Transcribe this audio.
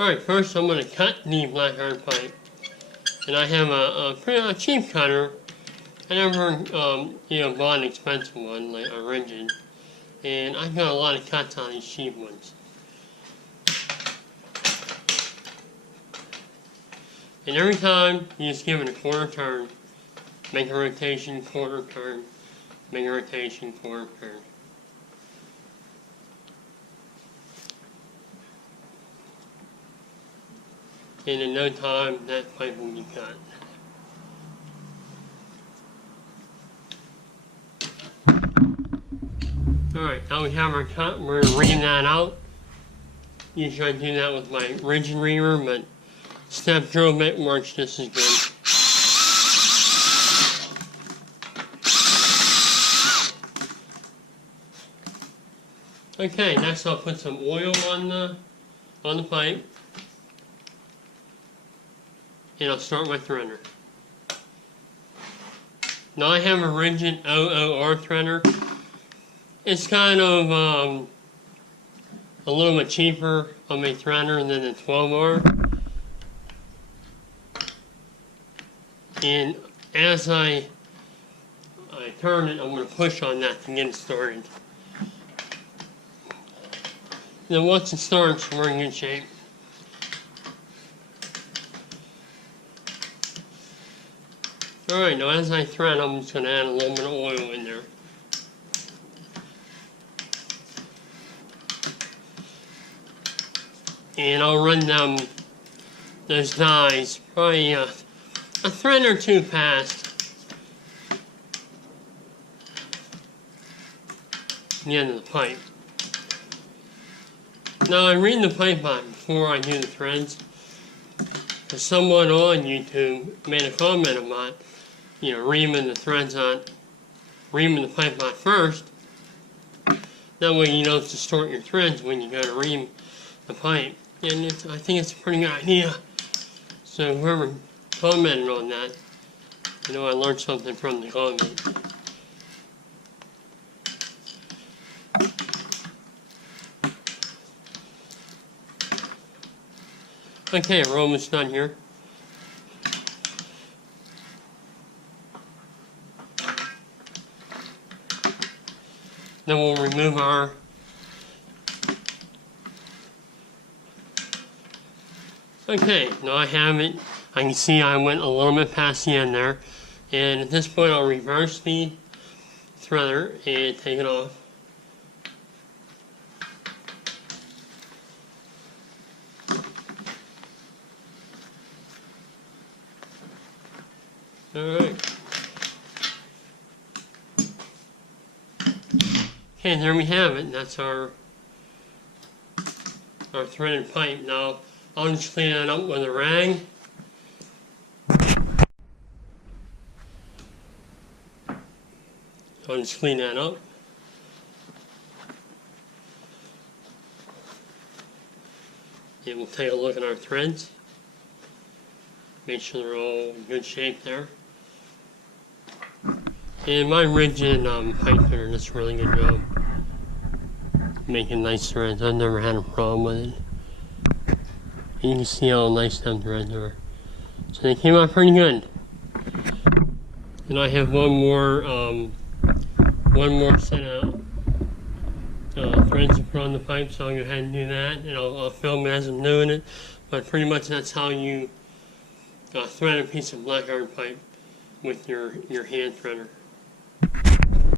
Alright, first I'm going to cut the black iron pipe. And I have a pretty cheap cutter. I never bought an expensive one like a Ridgid. And I've got a lot of cuts on these cheap ones. And every time you just give it a quarter turn, make a rotation, quarter turn, make a rotation, quarter turn. And in no time, that pipe will be cut. Alright, now we have our cut. We're going to ream that out. Usually I do that with my Ridgid reamer, but step drill bit works just as good. Okay, next I'll put some oil on the pipe. And I'll start my threader. Now I have a Ridgid OOR threader. It's kind of a little bit cheaper on my threader than the 12R. And as I turn it, I'm going to push on that to get it started. Then once it starts, we're in good shape. Alright, now as I thread, I'm just going to add a little bit of oil in there. And I'll run down those dies, probably a thread or two past the end of the pipe. Now I read the pipe out before I do the threads. Because someone on YouTube made a comment about, reaming the threads on, reaming the pipe out first. That way you don't distort your threads when you go to ream the pipe. And I think it's a pretty good idea. So whoever commented on that, I learned something from the comment. Okay, we're almost done here. Then we'll remove our okay, now I have it. I can see I went a little bit past the end there. And at this point I'll reverse the threader and take it off. Alright. Okay, there we have it. That's our threaded pipe. Now I'll just clean that up with a rag. I'll just clean that up. And we'll take a look at our threads. Make sure they're all in good shape there. And my Ridgid pipe fitter does a really good job making nice threads. I've never had a problem with it. And you can see how nice them threads are. So they came out pretty good. And I have one more set of threads to put on the pipe, so I'll go ahead and do that, and I'll film it as I'm doing it. But pretty much that's how you thread a piece of black iron pipe with your hand threader.